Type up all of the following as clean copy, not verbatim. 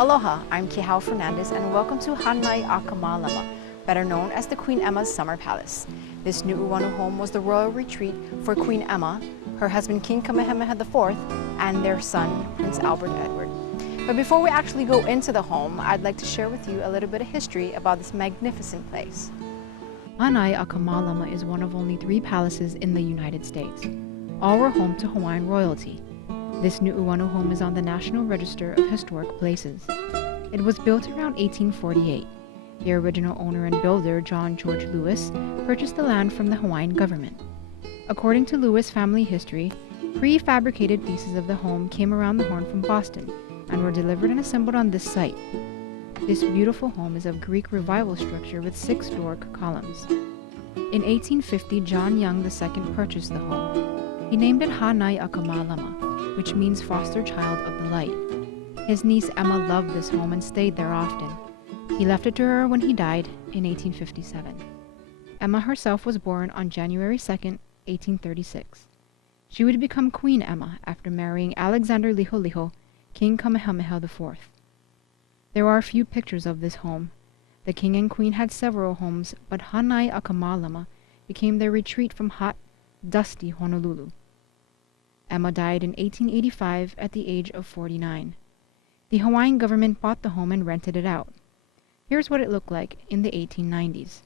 Aloha, I'm Kihao Fernandez and welcome to Hanai Akamalama, better known as the Queen Emma's Summer Palace. This Nu'uanu home was the royal retreat for Queen Emma, her husband King Kamehameha IV, and their son Prince Albert Edward. But before we actually go into the home, I'd like to share with you a little bit of history about this magnificent place. Hanai Akamalama is one of only 3 palaces in the United States. All were home to Hawaiian royalty. This Nu'uanu home is on the National Register of Historic Places. It was built around 1848. The original owner and builder, John George Lewis, purchased the land from the Hawaiian government. According to Lewis family history, prefabricated pieces of the home came around the Horn from Boston and were delivered and assembled on this site. This beautiful home is of Greek Revival structure with 6 Doric columns. In 1850, John Young II purchased the home. He named it Hanai Akamalama, which means foster child of the light. His niece Emma loved this home and stayed there often. He left it to her when he died in 1857. Emma herself was born on January 2, 1836. She would become Queen Emma after marrying Alexander Liholiho, King Kamehameha IV. There are a few pictures of this home. The king and queen had several homes, but Hanai Akamalama became their retreat from hot, dusty Honolulu. Emma died in 1885 at the age of 49. The Hawaiian government bought the home and rented it out. Here's what it looked like in the 1890s.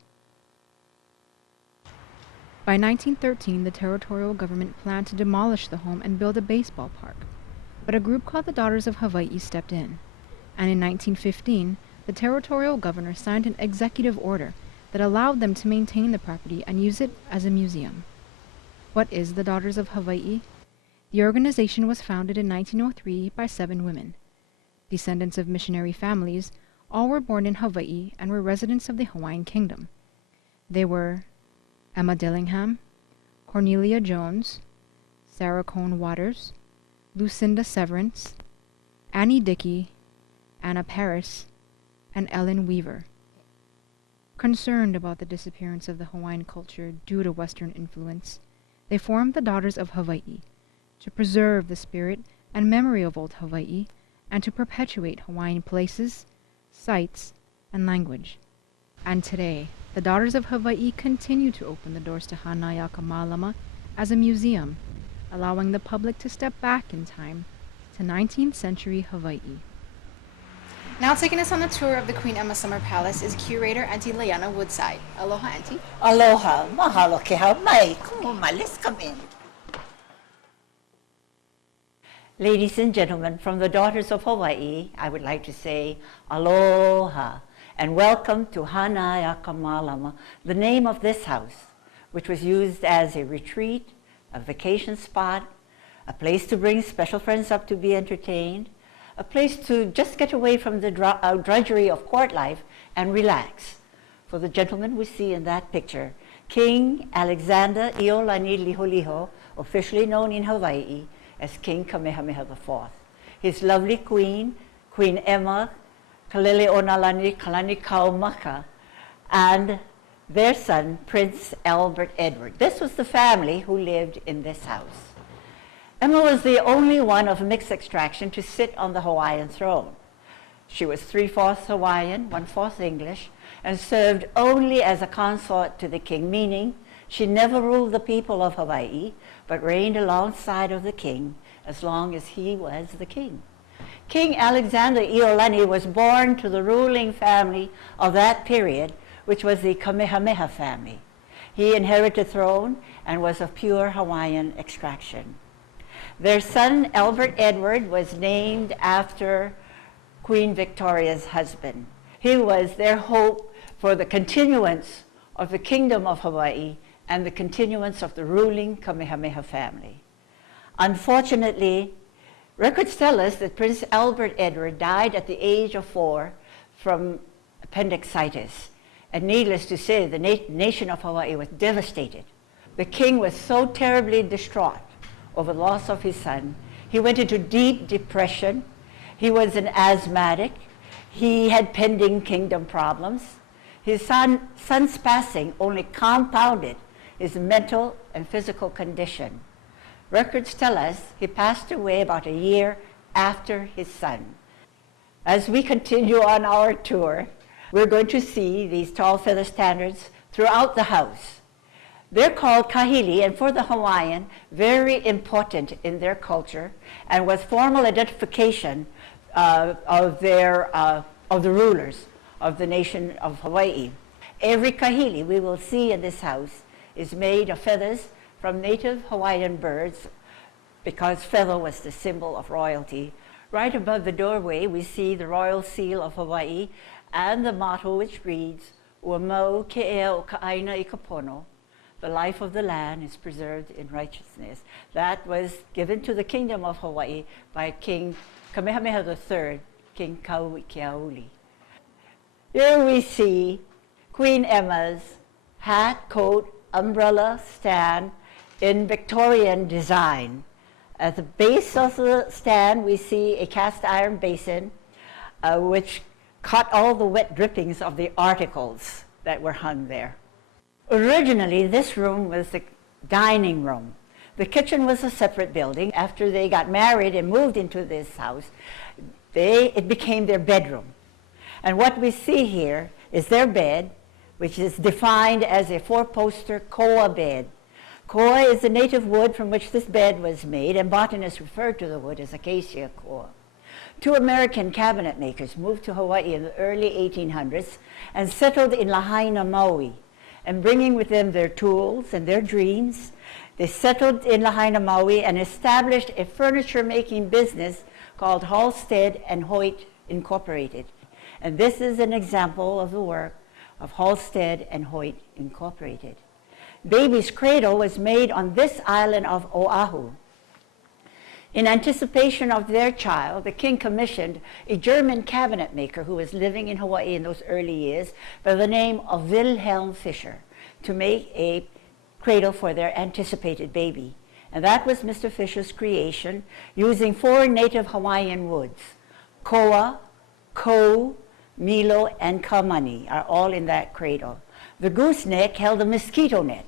By 1913, the territorial government planned to demolish the home and build a baseball park, but a group called the Daughters of Hawaii stepped in, and in 1915, the territorial governor signed an executive order that allowed them to maintain the property and use it as a museum. What is the Daughters of Hawaii? The organization was founded in 1903 by 7 women. Descendants of missionary families, all were born in Hawaii and were residents of the Hawaiian Kingdom. They were Emma Dillingham, Cornelia Jones, Sarah Cone Waters, Lucinda Severance, Annie Dickey, Anna Paris, and Ellen Weaver. Concerned about the disappearance of the Hawaiian culture due to Western influence, they formed the Daughters of Hawaii to preserve the spirit and memory of old Hawaii and to perpetuate Hawaiian places, sites, and language. And today, the Daughters of Hawaii continue to open the doors to Hanai Akamalama as a museum, allowing the public to step back in time to 19th century Hawaii. Now taking us on a tour of the Queen Emma Summer Palace is curator Auntie Leanna Woodside. Aloha, Auntie. Aloha. Mahalo ke haumai. Kumuma, let's come in. Ladies and gentlemen, from the Daughters of Hawaii, I would like to say aloha and welcome to Hanai Akamalama, the name of this house, which was used as a retreat, a vacation spot, a place to bring special friends up to be entertained, a place to just get away from the drudgery of court life and relax. For the gentleman we see in that picture, King Alexander Iolani Liholiho, officially known in Hawaii as King Kamehameha IV. His lovely queen, Queen Emma, Kaleleonalani Kalani Kaumaka, and their son, Prince Albert Edward. This was the family who lived in this house. Emma was the only one of mixed extraction to sit on the Hawaiian throne. She was 3/4 Hawaiian, 1/4 English, and served only as a consort to the king, meaning she never ruled the people of Hawaii, but reigned alongside of the king as long as he was the king. King Alexander Iolani was born to the ruling family of that period, which was the Kamehameha family. He inherited the throne and was of pure Hawaiian extraction. Their son, Albert Edward, was named after Queen Victoria's husband. He was their hope for the continuance of the Kingdom of Hawaii and the continuance of the ruling Kamehameha family. Unfortunately, records tell us that Prince Albert Edward died at the age of 4 from appendicitis. And needless to say, the nation of Hawaii was devastated. The king was so terribly distraught over the loss of his son. He went into deep depression. He was an asthmatic. He had pending kingdom problems. His son's passing only compounded his mental and physical condition. Records tell us he passed away about a year after his son. As we continue on our tour, we're going to see these tall feather standards throughout the house. They're called kahili, and for the Hawaiian, very important in their culture, and was formal identification of the rulers of the nation of Hawaii. Every kahili we will see in this house is made of feathers from native Hawaiian birds, because feather was the symbol of royalty. Right above the doorway, we see the royal seal of Hawaii and the motto, which reads, "Ua mau ke ea o ka aina I ka pono." The life of the land is preserved in righteousness. That was given to the kingdom of Hawaii by King Kamehameha III, King Kauikeauli. Here we see Queen Emma's hat, coat, umbrella, stand in Victorian design. At the base of the stand, we see a cast iron basin which caught all the wet drippings of the articles that were hung there. Originally, this room was the dining room. The kitchen was a separate building. After they got married and moved into this house, it became their bedroom. And what we see here is their bed, which is defined as a four-poster koa bed. Koa is the native wood from which this bed was made, and botanists refer to the wood as acacia koa. Two American cabinet makers moved to Hawaii in the early 1800s and settled in Lahaina, Maui. And bringing with them their tools and their dreams, they settled in Lahaina, Maui, and established a furniture-making business called Halstead and Hoyt Incorporated. And this is an example of the work of Halstead and Hoyt Incorporated. Baby's cradle was made on this island of Oahu. In anticipation of their child, the king commissioned a German cabinet maker who was living in Hawaii in those early years by the name of Wilhelm Fischer to make a cradle for their anticipated baby. And that was Mr. Fischer's creation, using four native Hawaiian woods. Koa, kou, milo, and kamani are all in that cradle. The gooseneck held a mosquito net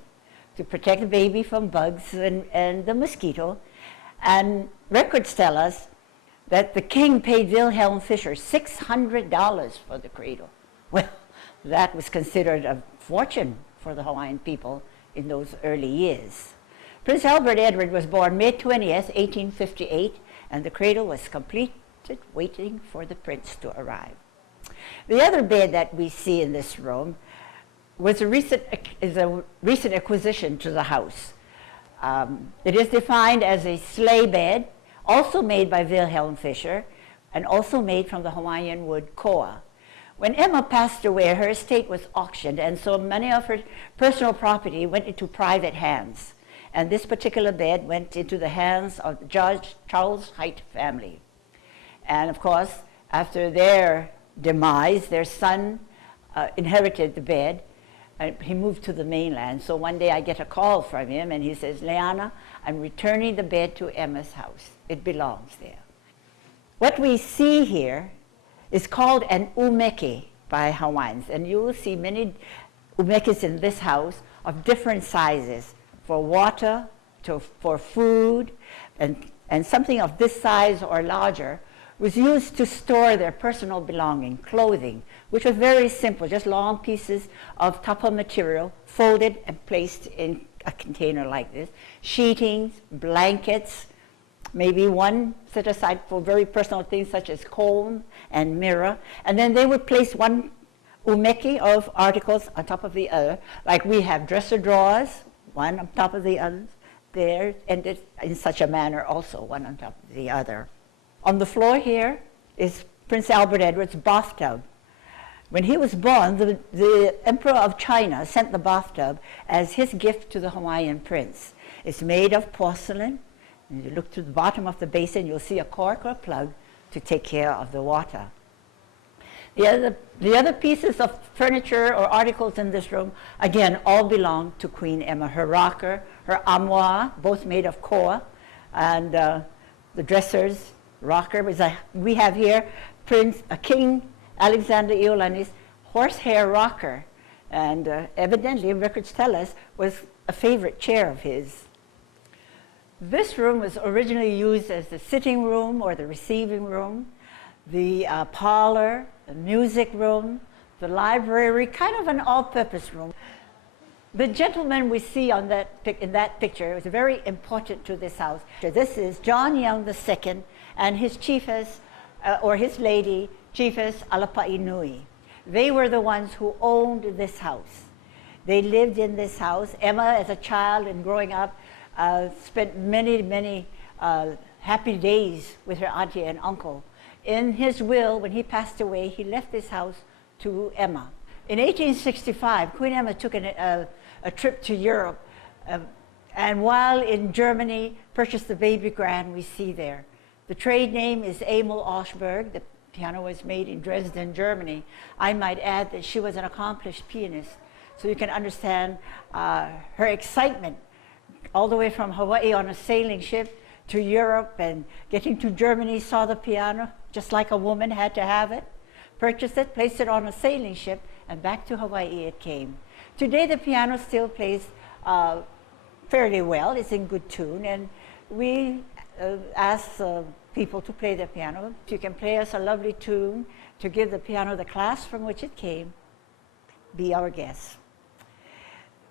to protect the baby from bugs and the mosquito. And records tell us that the king paid Wilhelm Fischer $600 for the cradle. Well, that was considered a fortune for the Hawaiian people in those early years. Prince Albert Edward was born May 20th, 1858, and the cradle was completed waiting for the prince to arrive. The other bed that we see in this room was a recent acquisition to the house. It is defined as a sleigh bed, also made by Wilhelm Fischer, and also made from the Hawaiian wood koa. When Emma passed away, her estate was auctioned, and so many of her personal property went into private hands. And this particular bed went into the hands of the Judge Charles Height family. And of course, after their demise, their son inherited the bed. He moved to the mainland. So one day I get a call from him and he says, "Leanna, I'm returning the bed to Emma's house. It belongs there." What we see here is called an umeke by Hawaiians. And you will see many umekes in this house of different sizes, for water, for food, and something of this size or larger was used to store their personal belonging, clothing, which was very simple, just long pieces of tapa material folded and placed in a container like this. Sheetings, blankets, maybe one set aside for very personal things such as comb and mirror. And then they would place one umeke of articles on top of the other, like we have dresser drawers, one on top of the others there, and in such a manner also, one on top of the other. On the floor here is Prince Albert Edward's bathtub. When he was born, the Emperor of China sent the bathtub as his gift to the Hawaiian prince. It's made of porcelain, and you look to the bottom of the basin, you'll see a cork or a plug to take care of the water. The other pieces of furniture or articles in this room, again, all belong to Queen Emma. Her rocker, her armoire, both made of koa, and the dressers, rocker. We have here King Alexander Iolani's horsehair rocker, and evidently records tell us was a favorite chair of his. This room was originally used as the sitting room or the receiving room. the parlor, the music room, the library, kind of an all-purpose room. The gentleman we see on in that picture is very important to this house. This is John Young II and his chiefess, or his lady, Chiefess Alapa'i Nui. They were the ones who owned this house. They lived in this house. Emma, as a child and growing up, spent many happy days with her auntie and uncle. In his will, when he passed away, he left this house to Emma. In 1865, Queen Emma took a trip to Europe, and while in Germany, purchased the baby grand we see there. The trade name is Emil Oshberg. The piano was made in Dresden, Germany. I might add that she was an accomplished pianist, so you can understand her excitement all the way from Hawaii on a sailing ship to Europe and getting to Germany, saw the piano, just like a woman had to have it, purchased it, placed it on a sailing ship, and back to Hawaii it came. Today the piano still plays fairly well. It's in good tune, and we ask people to play the piano. If you can play us a lovely tune to give the piano the class from which it came, be our guest.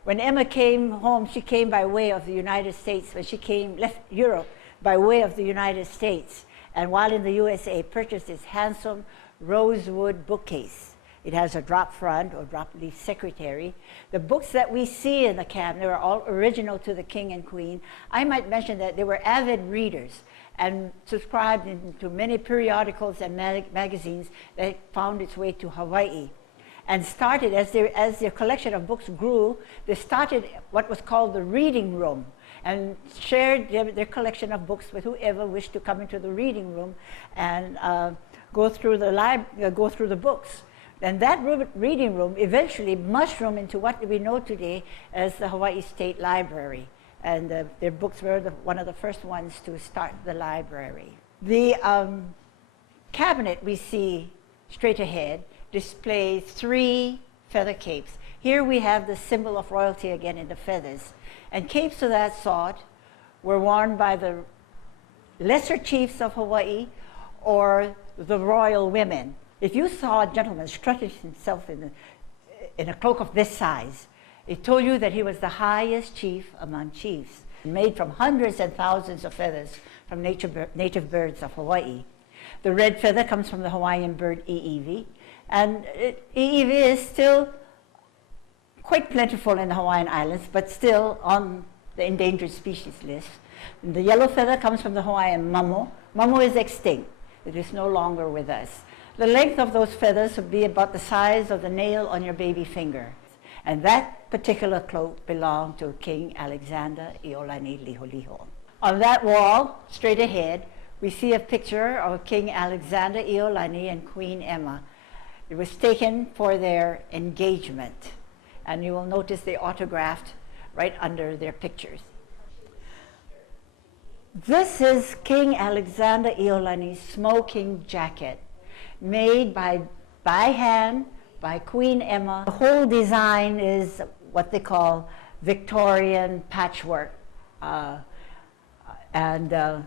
When Emma came home, she came by way of the United States. When she left Europe by way of the United States, and while in the USA, purchased this handsome rosewood bookcase. It has a drop front or drop leaf secretary. The books that we see in the cabinet are all original to the king and queen. I might mention that they were avid readers and subscribed to many periodicals and magazines that found its way to Hawaii. And started, as their collection of books grew, they started what was called the reading room, and shared their collection of books with whoever wished to come into the reading room and go through the books. And that reading room eventually mushroomed into what we know today as the Hawaii State Library. And their books were one of the first ones to start the library. The cabinet we see straight ahead displays 3 feather capes. Here we have the symbol of royalty again in the feathers. And capes of that sort were worn by the lesser chiefs of Hawaii or the royal women. If you saw a gentleman strutting himself in a cloak of this size, it told you that he was the highest chief among chiefs, made from hundreds and thousands of feathers from native birds of Hawaii. The red feather comes from the Hawaiian bird Eevi, and Eevi is still quite plentiful in the Hawaiian Islands, but still on the endangered species list. And the yellow feather comes from the Hawaiian mamo. Mamo is extinct. It is no longer with us. The length of those feathers would be about the size of the nail on your baby finger. And that particular cloak belonged to King Alexander Iolani Liholiho. On that wall, straight ahead, we see a picture of King Alexander Iolani and Queen Emma. It was taken for their engagement. And you will notice they autographed right under their pictures. This is King Alexander Iolani's smoking jacket, made by hand by Queen Emma. The whole design is what they call Victorian patchwork, and an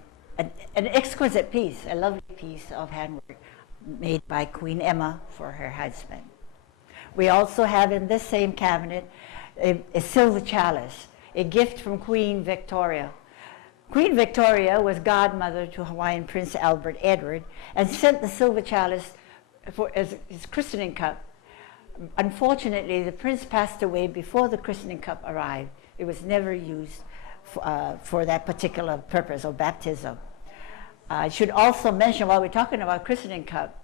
exquisite piece, a lovely piece of handwork made by Queen Emma for her husband. We also have in this same cabinet a silver chalice, a gift from Queen Victoria. Queen Victoria was godmother to Hawaiian Prince Albert Edward and sent the silver chalice as his christening cup. Unfortunately, the prince passed away before the christening cup arrived. It was never used for that particular purpose or baptism. I should also mention, while we're talking about christening cup,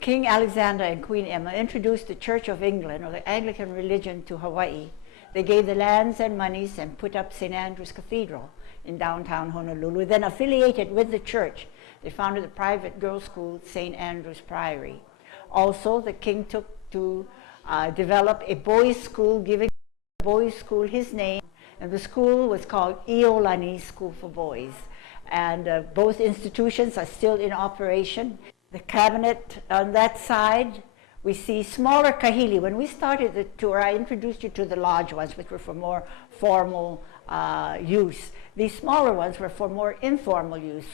King Alexander and Queen Emma introduced the Church of England, or the Anglican religion, to Hawaii. They gave the lands and monies and put up St. Andrew's Cathedral in downtown Honolulu. Then affiliated with the church, they founded a private girls' school, St. Andrew's Priory. Also, the king took to develop a boys' school, giving the boys' school his name, and the school was called Iolani School for Boys. And both institutions are still in operation. The cabinet on that side, we see smaller kahili. When we started the tour, I introduced you to the large ones, which were for more formal use. These smaller ones were for more informal use,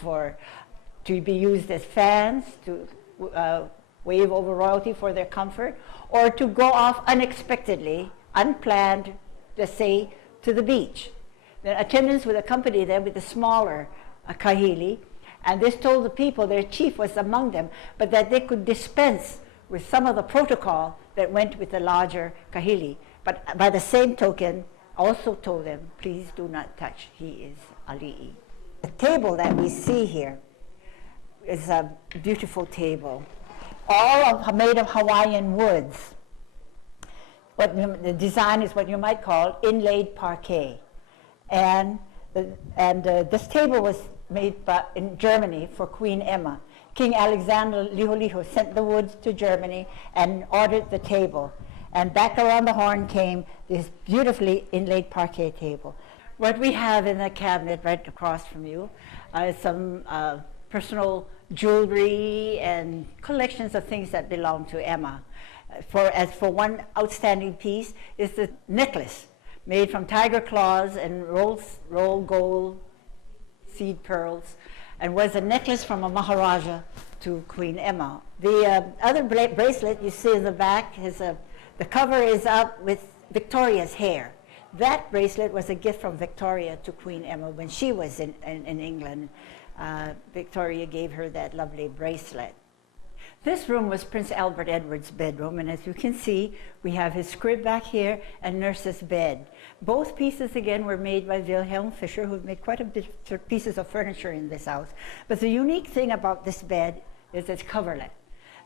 to be used as fans, to wave over royalty for their comfort, or to go off unexpectedly, unplanned, let's say, to the beach. The attendants would accompany them with the smaller kahili, and this told the people their chief was among them, but that they could dispense with some of the protocol that went with the larger kahili. But by the same token, also told them, please do not touch, he is ali'i. The table that we see here is a beautiful table, all made of Hawaiian woods. The design is what you might call inlaid parquet. And this table was made in Germany for Queen Emma. King Alexander Liholiho sent the woods to Germany and ordered the table. And back around the horn came this beautifully inlaid parquet table. What we have in the cabinet right across from you is some personal jewelry and collections of things that belong to Emma. As for one outstanding piece is the necklace made from tiger claws and roll gold seed pearls, and was a necklace from a Maharaja to Queen Emma. The other bracelet you see in the back is the cover is up with Victoria's hair. That bracelet was a gift from Victoria to Queen Emma when she was in England. Victoria gave her that lovely bracelet. This room was Prince Albert Edward's bedroom, and as you can see, we have his crib back here and nurse's bed. Both pieces, again, were made by Wilhelm Fischer, who made quite a bit of pieces of furniture in this house. But the unique thing about this bed is its coverlet.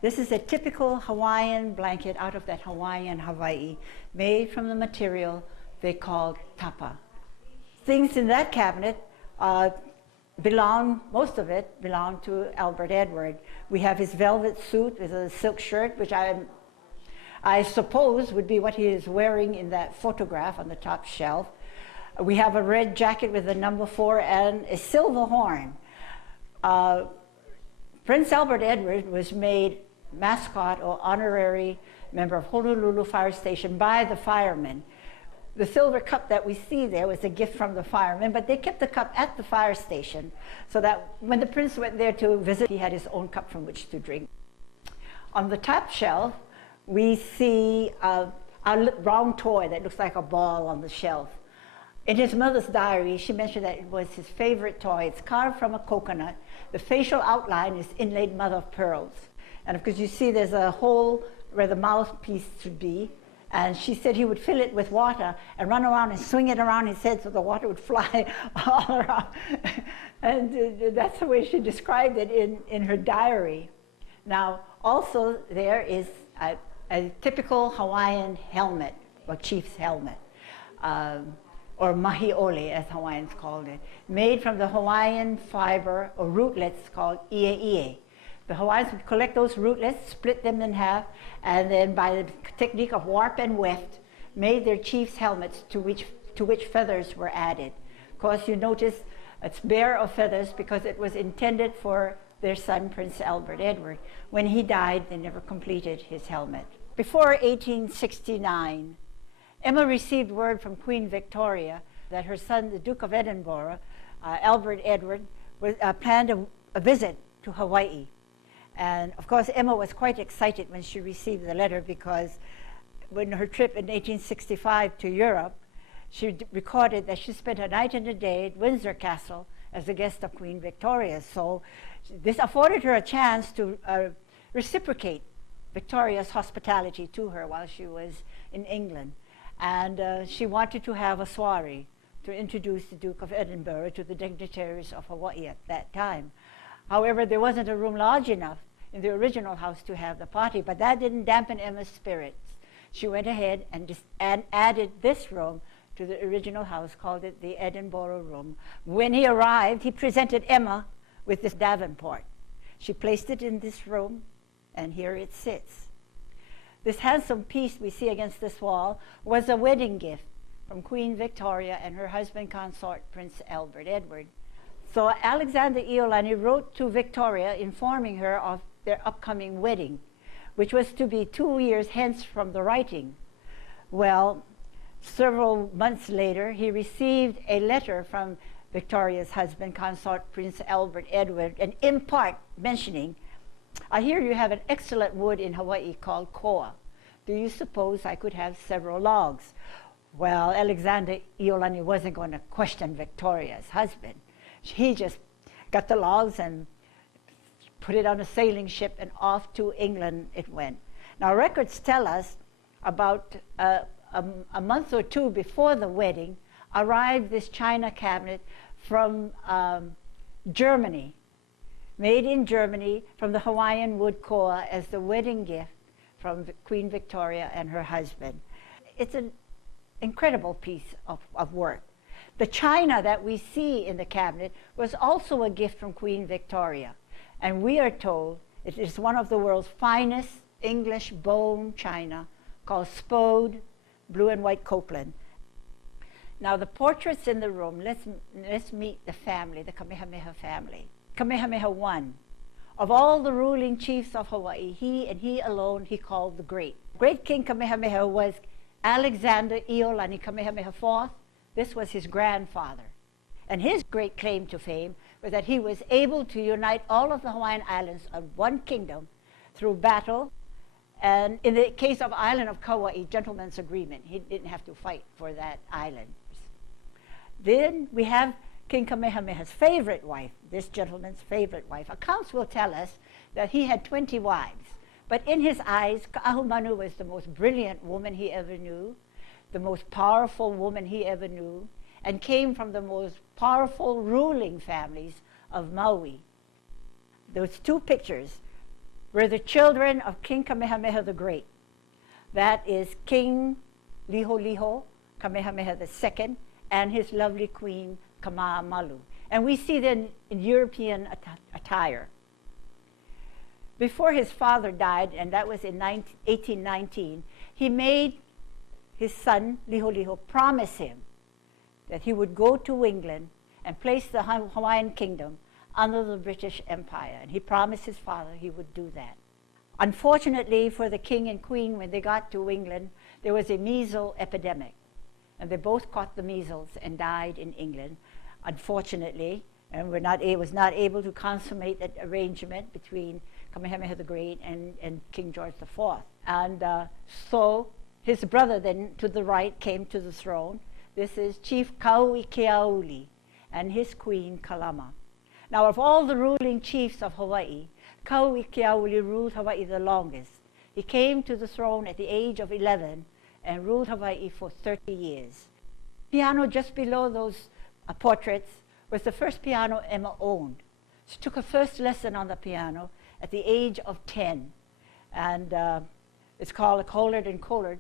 This is a typical Hawaiian blanket out of that Hawaiian Hawaii, made from the material they called tapa. Things in that cabinet most of it belonged to Albert Edward. We have his velvet suit with a silk shirt, which I suppose would be what he is wearing in that photograph on the top shelf. We have a red jacket with the number 4 and a silver horn. Prince Albert Edward was made mascot or honorary member of Honolulu Fire Station by the firemen. The silver cup that we see there was a gift from the firemen, but they kept the cup at the fire station so that when the prince went there to visit, he had his own cup from which to drink. On the top shelf, we see a round toy that looks like a ball on the shelf. In his mother's diary, she mentioned that it was his favorite toy. It's carved from a coconut. The facial outline is inlaid mother of pearls. And of course, you see there's a hole where the mouthpiece should be. And she said he would fill it with water and run around and swing it around his head so the water would fly all around. And that's the way she described it in her diary. Now, also there is a typical Hawaiian helmet, or chief's helmet, or mahiole, as Hawaiians called it, made from the Hawaiian fiber or rootlets called ie. The Hawaiians would collect those rootlets, split them in half, and then by the technique of warp and weft, made their chief's helmets to which feathers were added. Of course, you notice it's bare of feathers because it was intended for their son, Prince Albert Edward. When he died, they never completed his helmet. Before 1869, Emma received word from Queen Victoria that her son, the Duke of Edinburgh, Albert Edward, planned a visit to Hawaii. And of course, Emma was quite excited when she received the letter because when her trip in 1865 to Europe, she recorded that she spent a night and a day at Windsor Castle as a guest of Queen Victoria. So this afforded her a chance to reciprocate Victoria's hospitality to her while she was in England. And she wanted to have a soiree to introduce the Duke of Edinburgh to the dignitaries of Hawaii at that time. However, there wasn't a room large enough in the original house to have the party, but that didn't dampen Emma's spirits. She went ahead and added this room to the original house, called it the Edinburgh Room. When he arrived, he presented Emma with this Davenport. She placed it in this room, and here it sits. This handsome piece we see against this wall was a wedding gift from Queen Victoria and her husband consort, Prince Albert Edward. So Alexander Iolani wrote to Victoria informing her of their upcoming wedding, which was to be 2 years hence from the writing. Well, several months later, he received a letter from Victoria's husband consort, Prince Albert Edward, and in part mentioning I hear you have an excellent wood in Hawaii called koa. Do you suppose I could have several logs? Well, Alexander Iolani wasn't going to question Victoria's husband. He just got the logs and put it on a sailing ship, and off to England it went. Now, records tell us about a month or two before the wedding arrived this china cabinet from Germany, made in Germany from the Hawaiian wood koa as the wedding gift from Queen Victoria and her husband. It's an incredible piece of work. The china that we see in the cabinet was also a gift from Queen Victoria, and we are told it is one of the world's finest English bone china called Spode Blue and White Copeland. Now, the portraits in the room, let's meet the family, the Kamehameha family. Kamehameha I, of all the ruling chiefs of Hawaii, he and he alone he called the Great. Great King Kamehameha was Alexander Iolani Kamehameha IV. This was his grandfather. And his great claim to fame was that he was able to unite all of the Hawaiian Islands of one kingdom through battle. And in the case of island of Kauai, gentleman's agreement. He didn't have to fight for that island. Then we have King Kamehameha's favorite wife, this gentleman's favorite wife. Accounts will tell us that he had 20 wives. But in his eyes, Ka'ahumanu was the most brilliant woman he ever knew, the most powerful woman he ever knew, and came from the most powerful ruling families of Maui. Those two pictures were the children of King Kamehameha the Great. That is King Liholiho Kamehameha II and his lovely queen Kama'amalu. And we see them in European attire. Before his father died, and that was in 1819, he made his son Liholiho promise him that he would go to England and place the Hawaiian kingdom under the British Empire. And he promised his father he would do that. Unfortunately for the king and queen, when they got to England, there was a measles epidemic. And they both caught the measles and died in England, unfortunately, and was not able to consummate that arrangement between Kamehameha the Great and King George IV. And so his brother then to the right came to the throne. This is Chief Kauikeauli and his queen Kalama. Now, of all the ruling chiefs of Hawaii, Kauikeauli ruled Hawaii the longest. He came to the throne at the age of 11 and ruled Hawaii for 30 years. Piano just below those portraits was the first piano Emma owned. She took her first lesson on the piano at the age of 10, and it's called a Collard and Collard.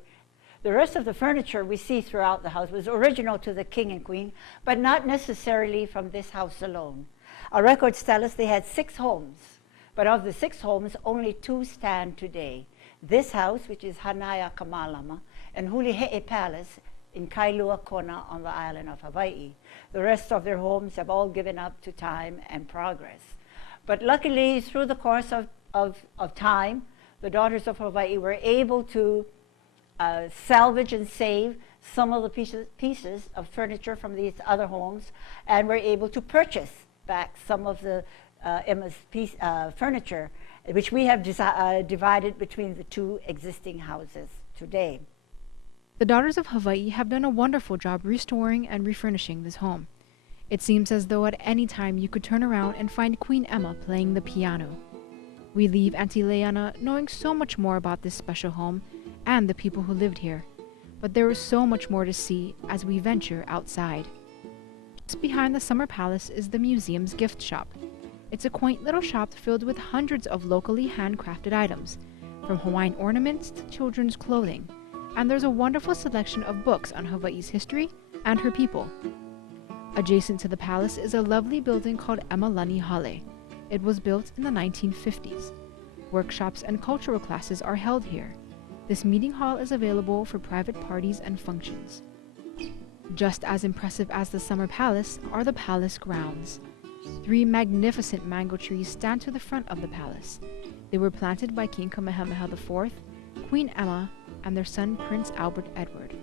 The rest of the furniture we see throughout the house was original to the king and queen, but not necessarily from this house alone. Our records tell us they had 6 homes, but of the 6 homes, only 2 stand today. This house, which is Hanai Akamalama, and Hulihe'e Palace in Kailua Kona on the island of Hawaii. The rest of their homes have all given up to time and progress. But luckily, through the course of time, the Daughters of Hawaii were able to salvage and save some of the pieces of furniture from these other homes, and were able to purchase back some of the Emma's furniture, which we have divided between the 2 existing houses today. The Daughters of Hawaii have done a wonderful job restoring and refurnishing this home. It seems as though at any time you could turn around and find Queen Emma playing the piano. We leave Auntie Leana knowing so much more about this special home and the people who lived here, but there is so much more to see as we venture outside. Just behind the Summer Palace is the museum's gift shop. It's a quaint little shop filled with hundreds of locally handcrafted items, from Hawaiian ornaments to children's clothing, and there's a wonderful selection of books on Hawaii's history and her people. Adjacent to the palace is a lovely building called Emalani Hale. It was built in the 1950s. Workshops and cultural classes are held here. This meeting hall is available for private parties and functions. Just as impressive as the Summer Palace are the palace grounds. 3 magnificent mango trees stand to the front of the palace. They were planted by King Kamehameha IV, Queen Emma, and their son Prince Albert Edward.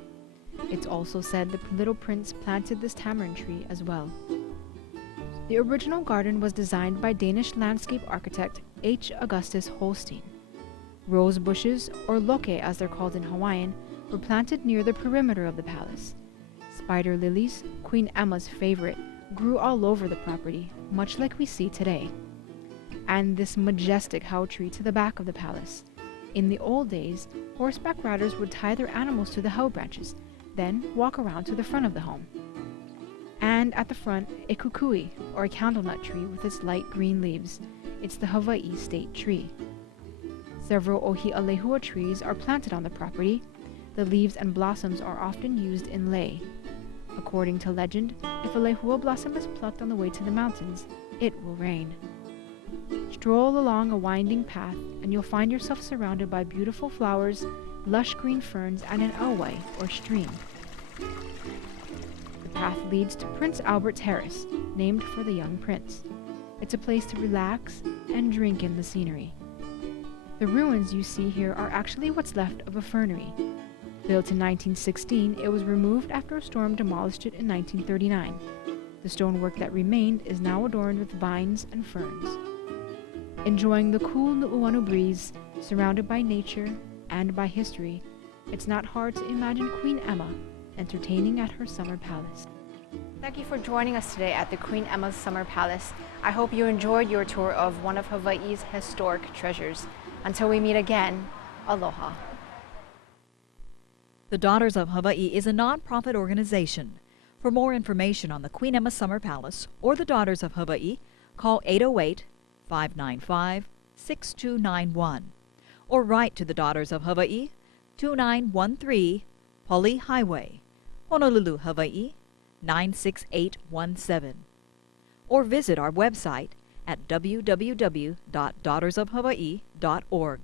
It's also said the little prince planted this tamarind tree as well. The original garden was designed by Danish landscape architect H. Augustus Holstein. Rose bushes, or loke as they're called in Hawaiian, were planted near the perimeter of the palace. Spider lilies, Queen Emma's favorite, grew all over the property, much like we see today. And this majestic hau tree to the back of the palace. In the old days, horseback riders would tie their animals to the hau branches, then walk around to the front of the home. And at the front, a kukui, or a candlenut tree with its light green leaves. It's the Hawaii state tree. Several ohi'alehua trees are planted on the property. The leaves and blossoms are often used in lei. According to legend, if a lehua blossom is plucked on the way to the mountains, it will rain. Stroll along a winding path, and you'll find yourself surrounded by beautiful flowers, lush green ferns, and an auwai, or stream. The path leads to Prince Albert Terrace, named for the young prince. It's a place to relax and drink in the scenery. The ruins you see here are actually what's left of a fernery. Built in 1916, it was removed after a storm demolished it in 1939. The stonework that remained is now adorned with vines and ferns. Enjoying the cool Nu'uanu breeze, surrounded by nature and by history, it's not hard to imagine Queen Emma entertaining at her summer palace. Thank you for joining us today at the Queen Emma's Summer Palace. I hope you enjoyed your tour of one of Hawaii's historic treasures. Until we meet again, aloha. The Daughters of Hawaii is a non-profit organization. For more information on the Queen Emma Summer Palace or the Daughters of Hawaii, call 808-595-6291 or write to the Daughters of Hawaii, 2913 Pali Highway, Honolulu, Hawaii, 96817. Or visit our website at www.daughtersofhawaii.org.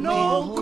No